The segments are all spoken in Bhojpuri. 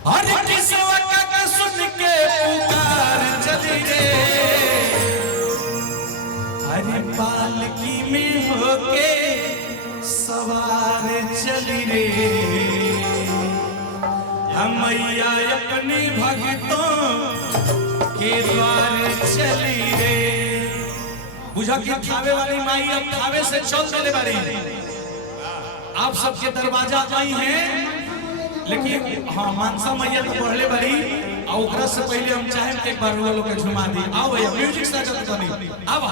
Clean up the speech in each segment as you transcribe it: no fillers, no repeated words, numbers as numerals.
अरे किसवा का सुन के पुकार चली रे, अरे पालकी में होके सवार चली रे, मैया अपनी भक्तों के द्वार चली रे। बुझा कि खावे वाली माई अब खावे से चल चले बारी, आप सबके दरवाजा आई हैं, लेकिन हाँ मानसा मैया तो पढ़ले बारी और ओकरा से पहले हम चाहे कि एक बार वो लोग के झुमा दी। आओ भैया म्यूजिक से चलते नहीं अब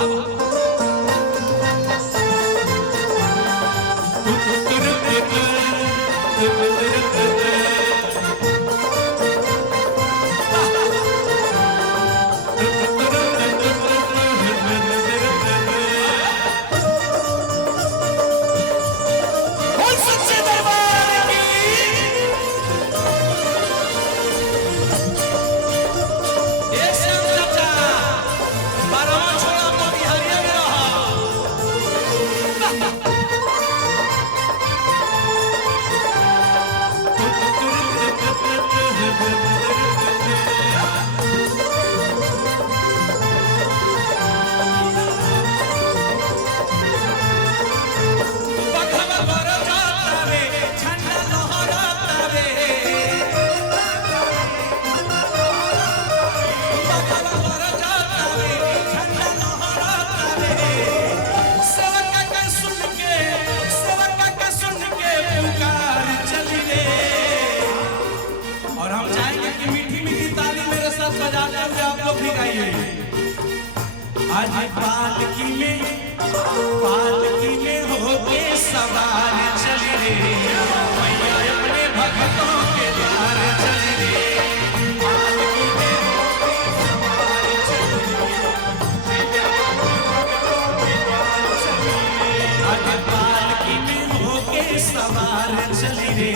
आज पालकी में होके सवार चली रे, मैया अपने भक्तों के द्वार चली रे, पालकी में होके सवार चली रे, आज पालकी में होके सवार चली रे,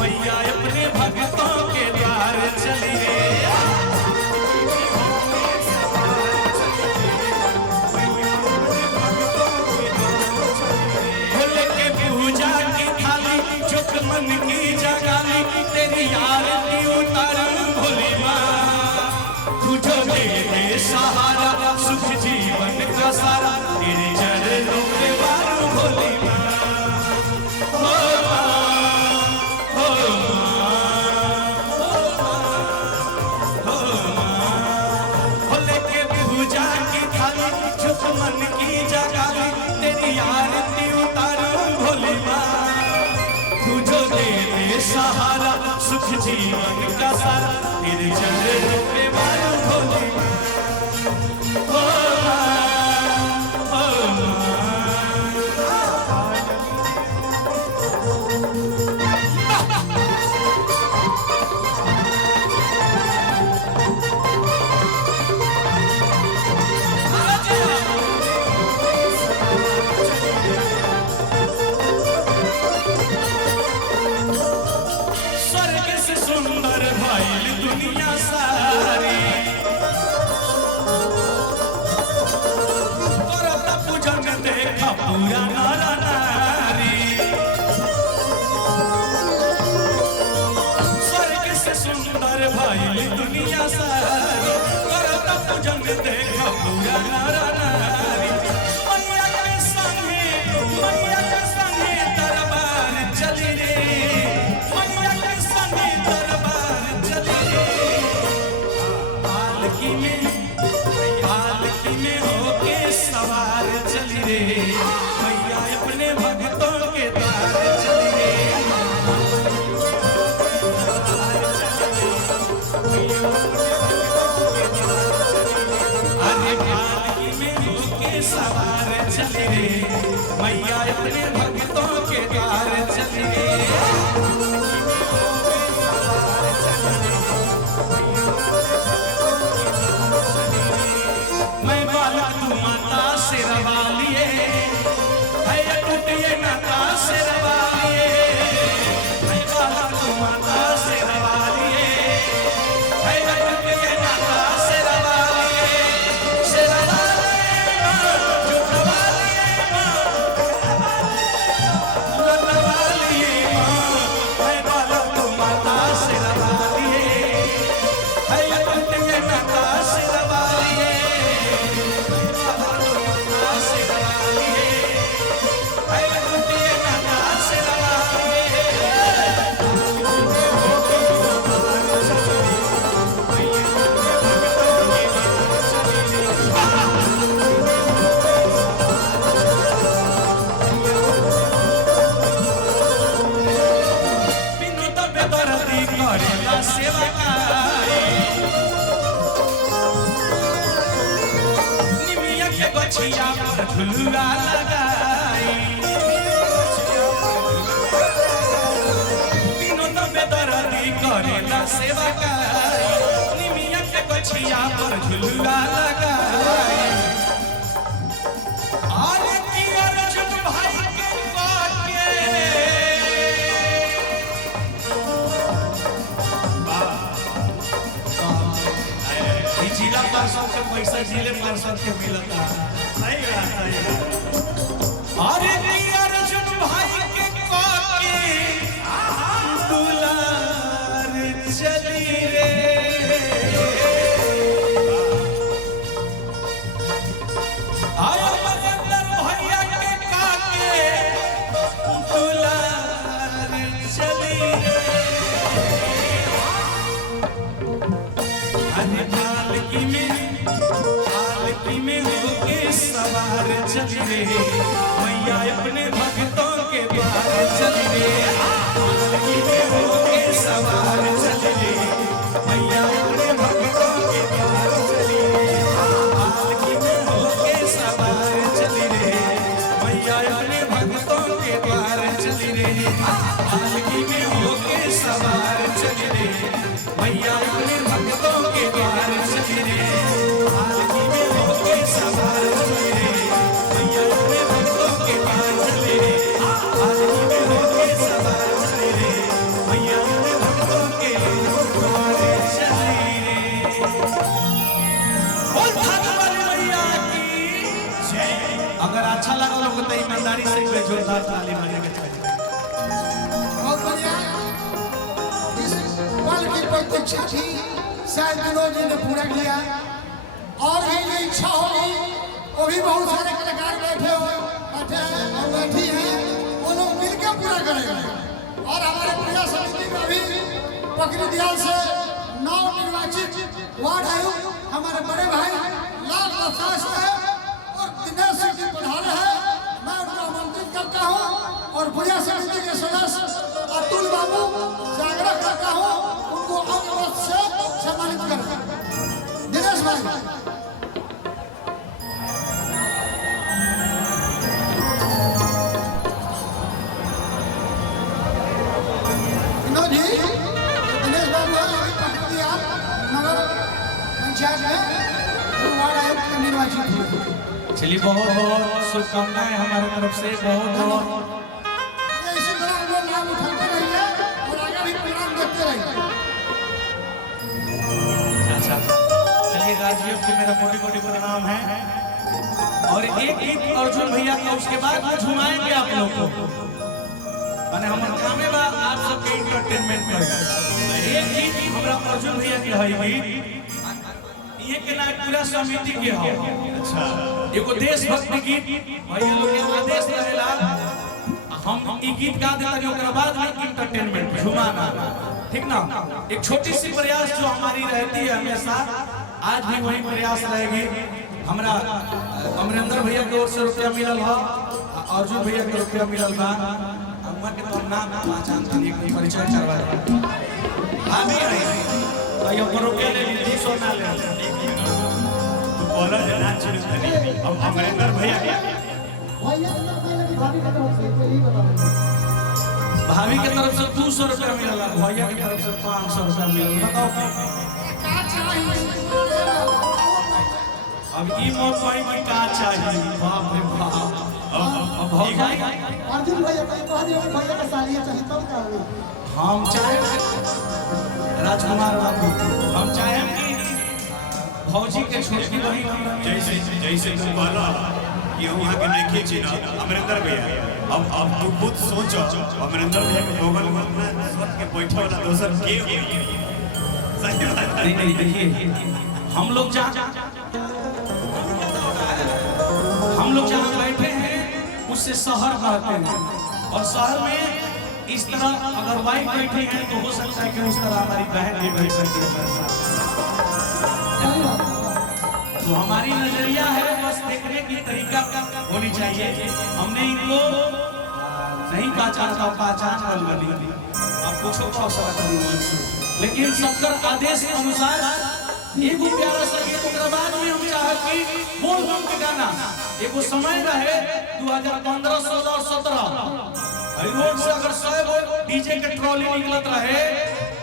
मैया अपने भक्तों के द्वार चली रे। मन की जगाली तेरी आरती उतारूं भोली माँ, तुझो दे दे सहारा सुख जीवन का सारा, तेरे चरणों के वारू भोली माँ। हो माँ, हो माँ, हो माँ, हो लेके पूजा की थाली झुक मन की जगाली तेरी आरती उतारूं भोली माँ, तुझो दे दे सहारा सुख जीवन का सारा, तेरे चरणों पे वारू भोली माँ। हो माँ, हो माँ, सुंदर भाई दुनिया सारी करता पूजन देखा पूरा नारा नारी, स्वर्ग से सुंदर भाई दुनिया सारी करता पूजन देखा पूरा नारा नारी, मैया के संगे दरबार चली रे, मैया के संगे दरबार चली रे, पालकी में होके सवार चली रे, मैया अपने भक्तों के द्वार चली रे, अरे पालकी करेला सेवा काई निमिया के गछिया पर झुलुआ लगाई विनोद बेदर्दी करेला सेवा काई निमिया के गछिया पर झुलुआ लगाई अरे की अर्जुन भाई के काके जिला पार्षद के पैसा जिले पार्षद के मिलता सही बात अरे अर्जुन भाई के काके दुलार चली रे अमरेंद्र भैया के काके दुलार चली रे पालकी में होके सवार चली रे मैया अपने भक्तों के द्वार चली रे पालकी में होके सवार चली रे मैया अपने भक्तों के द्वार चली रे पालकी में होके सवार चली रे मैया अपने भक्तों के द्वार चली रे पालकी में होके सवार चली रे मैया अपने भक्तों के द्वार चली रे पालकी में होके सवार चली रे मैया अपने भक्तों के द्वार चली रे पालकी में होके सवार चली रे मैया अपने भक्तों के द्वार चली रे बोल भगवान मैया की जय। अगर अच्छा लगा लोग तो ईमानदारी से जोरदार ताली बजाएंगे बहुत बढ़िया की प्रतीक्षा थी शायद मनोज जी ने पूरा किया और भी ये इच्छा होगी वो भी बहुत सारे कलाकार बैठे हैं और बैठी हैं वो लोग मिलकर पूरा करेंगे और हमारे पूजा समिति में भी पकड़ी दियाल से नव निर्वाचित वार्ड आयुक्त हमारे बड़े भाई लाल बसास है और दिनेश जी पधारे हैं मैं उनको आमंत्रित करता हूँ और पूजा समिति के सदस्य अतुल बाबू जागरण करता हूँ उनको अवसर से सम्मानित कर दिनेश भाई विनोद जी दिनेश बाबू नगर पंचायत में वार्ड आयुक्त निर्वाचित हुए। चलिए बहुत बहुत शुभकामनाएं हमारे तरफ से बहुत बहुत इसी तरह हम लोग नाम उठाते रहिए और आगे भी प्रोग्राम देखते रहिए। अच्छा चलिए राजवीर की मेरा कोटि कोटि प्रणाम है और एक गीत अर्जुन भैया का उसके बाद में झुमाएंगे आप लोग को माने हम कामे बा आप सबके एंटरटेनमेंट करेंगे एक गीत हमरा अर्जुन भैया के है गीत ये के ना पूरा समिति के है अच्छा एगो देशभक्ति गीत भैया लोग के आदेश रहेला हम ई गीत गा देता कि ओकरा बाद में एंटरटेनमेंट झुमाना ठीक ना एक छोटी सी प्रयास जो हमारी रहती है हमेशा आज भी वही प्रयास रहेगी हमरा अमरेंद्र भैया के ओर से रुपया मिलल है अर्जुन भैया के रुपया मिलल बा अम्मा के तो नाम पहचान तनी परिचय करवा अभी आई भाई ओकर रुपया ले ली 200 ना ले तो बोला जना चल तनी अब अमरेंद्र भैया भाभी के तरफ से 200 रुपया मिलल भैया की तरफ से 500 रुपया मिलल बताओ अब ई मोर कोई की का चाहिए बाप रे बाप अब भौजाई अर्जुन भैया कह दियो भैया का सालिया चाहिए तब का हम चाहे राजकुमार बाबू हम चाहे कि भौजी के छोटी बहन जैसे जैसे तुम बोला कि वहाँ के नहीं खींची ना अमरिंदर भैया अब तू खुद सोचो अमरिंदर भैया के बगल में अपना सोच के बैठा वाला दोसर के सही बात नहीं देखिए हम लोग जहाँ बैठे हैं उससे शहर कहते हैं और शहर में इस तरह अगर वाइफ बैठी है तो हो सकता है कि उस तरह हमारी बहन भी बैठ सकती है तो हमारी नजरिया है बस देखने की तरीका होनी चाहिए हमने इनको नहीं पहचाना पहचान कर ली आप पूछो तो सवाल लेकिन सबकर आदेश के अनुसार एगो प्यारा सा गीत ओकरा बाद में हम चाहत कि बोल बम के गाना एगो समय रहे 2015 16 17 हई रोड से अगर 100 डीजे के ट्रॉली निकलत रहे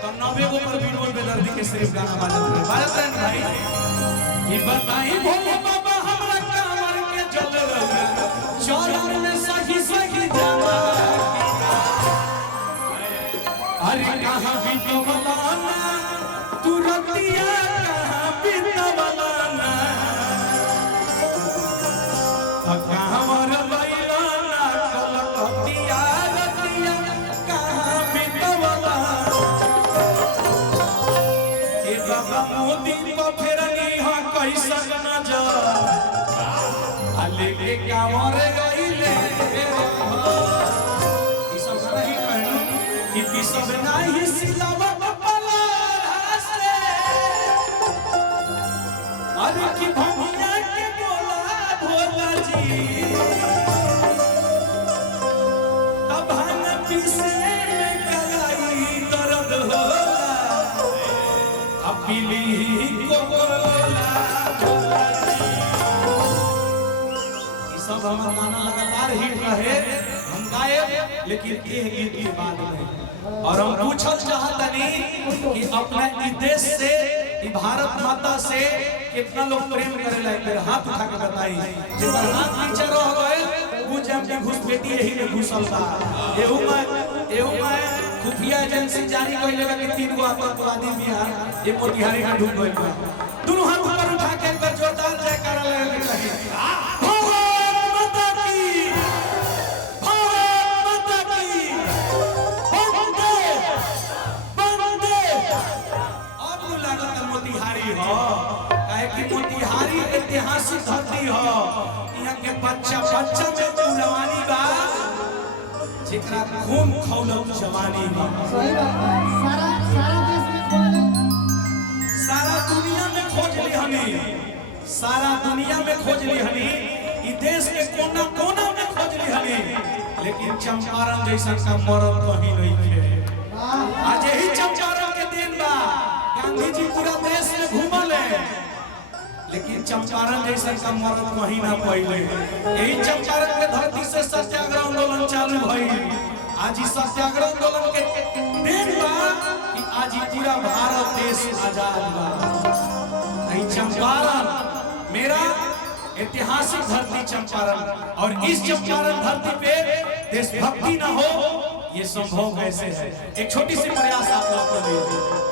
तो 90 गो पर विनोद बेदर्दी के सिर्फ गाना बाजत रहे भाई ये बताई भोले बाबा हमरा कांवर के जल रहा चौरान में सही सही जाना अरे कहां भी तो बताना तू रतिया कहां भी तो बताना कांवर बैलाना कलकतिया रतिया कहां भी तो बताना ए बाबा मोदी को फेरनी हा कैसा न जा आले के कांवर गइले ई सब नहीं कहनो कि सब नहीं सिलावत पलार हंसे अरे कि भैया के बोला भोला जी तब हम पीसे में कलाई दर्द होला अब पीली को बोला भोला जी ये सब हमारा गाना लगातार हिट रहे हम गाए लेकिन एक गीत की बात नहीं और हम पूछल चाहतनी कि अपना इस देश से इस भारत माता से कितना लोग प्रेम करेला मेरे हाथ उठा के बताई जेकर हाथ नीचे रह गए वो जब घुसपैठी यही में घुसल बा एहू में खुफिया एजेंसी जारी कइले बा कि 3 गो आतंकवादी बिहार ये मोतिहारी में ढूंढ गइल बा दोनों हाथ ऊपर उठा के एक बार जोरदार जयकारा लगाने चाहिए मोतिहारी ऐतिहासिक धरती हो यहाँ के बच्चा बच्चा में जवानी बा जेकरा खून खौलत जवानी बा सारा दुनिया में खोज ली हनी सारा दुनिया में खोज ली हनी ई देश के कोना कोना में खोज ली हनी लेकिन चंपारण जैसा का मरद कहीं नहीं है आज यही चंपारण के दिन बा गांधी जी पूरा देश में घूमल है लेकिन चंपारण जैसा का मरद महीना पहले यही चंपारण के धरती से सत्याग्रह आंदोलन चालू भई आज इस सत्याग्रह आंदोलन के दिन बा कि आज पूरा भारत देश आजाद बा यही चंपारण मेरा ऐतिहासिक धरती चंपारण और इस चंपारण धरती पे देशभक्ति न हो ये संभव कैसे है एक छोटी सी प्रयास आप लोग को दीजिए